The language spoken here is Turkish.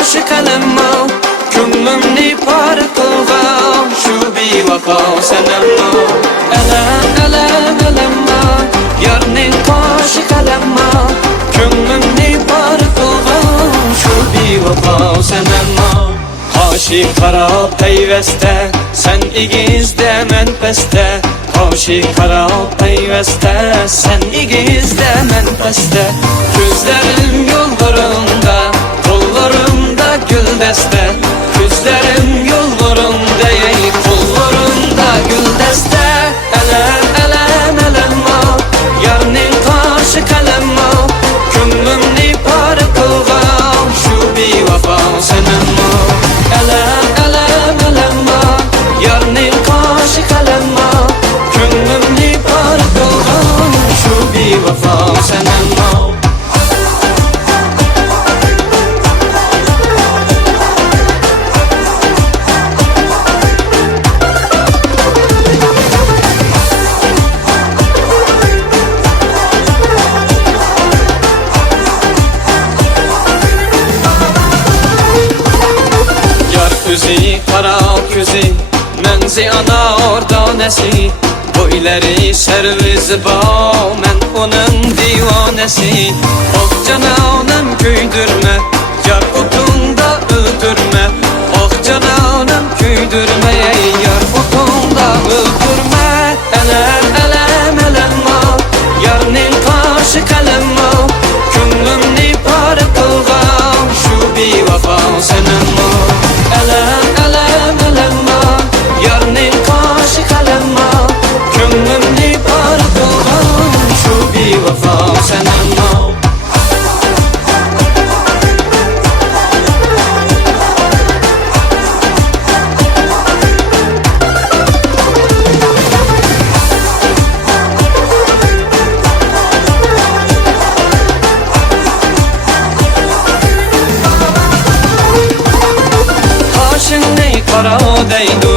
kaşı kalemma Könglimni pari qilgan Shu bevafo sanamma Alam, alam, alamma Yarning kaşı kalemma Könglimni pari qilgan Shu bevafo sanamma Hoshi qarab payvasta Sen igizda men pasta Hoshi qarab payvasta Sen igizda men pasta Ko'zlarim yo'llarında Qo'llarimda guldasta Ko'zlarim yo'llarında Qo'llarimda guldasta Alam, alam, alamma Yarning qoshi qalamma Ko'nglimni pari qilgan Shu bevafo sanamma Alam, alam, alamma Yarning qoshi qalamma Ko'nglimni pari qilgan Shu bevafo sanamma Yüzü kara gözü Menzi ana ordanesi Boyları servizi bağ Men onun divanesi Oh cananım köydürme Yar otunda öldürme Oh cananım köydürme Yar otunda öldürme Elem, elem, elemma Yarning kaşı kalemma Ko'nglimni pari qilgan Shu bevafo sanamma Alam, alam, alamma Yarning qoshi qalamma Ko'nglimni pari qilgan Shu bevafo sanamma Qara deydi